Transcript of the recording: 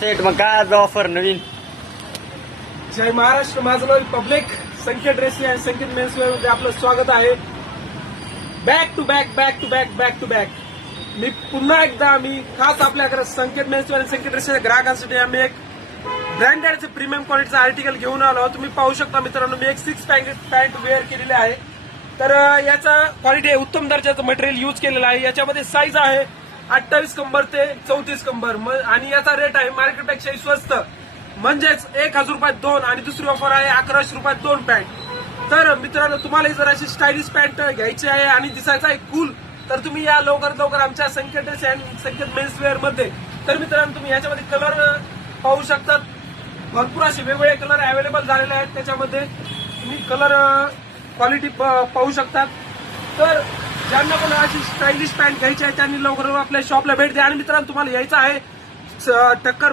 Set मग काय आज ऑफर नवीन? जय महाराष्ट्र, माझं नाव पब्लिक. संकेत ड्रेसिंग आणि संकेत मेन्सवेअर मध्ये आपलं स्वागत आहे. Back to back back to back back to back. मी पुन्हा एकदा आम्ही खास आपल्याकडे संकेत मेन्सवेअर आणि संकेत ड्रेसिंगच्या ग्राहकांसाठी आम्ही एक ब्रँडेडचे प्रीमियम क्वालिटीचं आर्टिकल घेऊन आलो आहोत. तुम्ही पाहू शकता मित्रांनो, मी एक 6 पॅन्ट वेअर केलेले आहे. तर याचा क्वालिटी उत्तम दर्जाचं मटेरियल यूज केलेलं आहे. याच्यामध्ये साईज आहे 28 कंबर ते 34 कंबर आणि याचा रेट आहे मार्केटपेक्षाही स्वस्त, म्हणजेच 1000 रुपयात 2 आणि दुसरी ऑफर आहे 1100 रुपयात 2 पॅन्ट. तर मित्रांनो, तुम्हाला जर अशी स्टायलिश पॅन्ट घ्यायची आहे आणि दिसायचा आहे कूल, तर तुम्ही या लवकरात लवकर आमच्या संकेत ड्रेस आणि संकेत मेन्सवेअर मध्ये. तर मित्रांनो, तुम्ही याच्यामध्ये कलर पाहू शकतात. भरपूर असे वेगवेगळे कलर अवेलेबल झालेले आहेत. त्याच्यामध्ये तुम्ही कलर क्वालिटी पाहू शकतात. तर ज्यांना पण अशी स्टायलिश पॅन्ट घ्यायची आहे त्यांनी लवकर आपल्या शॉपला भेट द्या. आणि मित्रांनो, तुम्हाला यायचं आहे टक्कर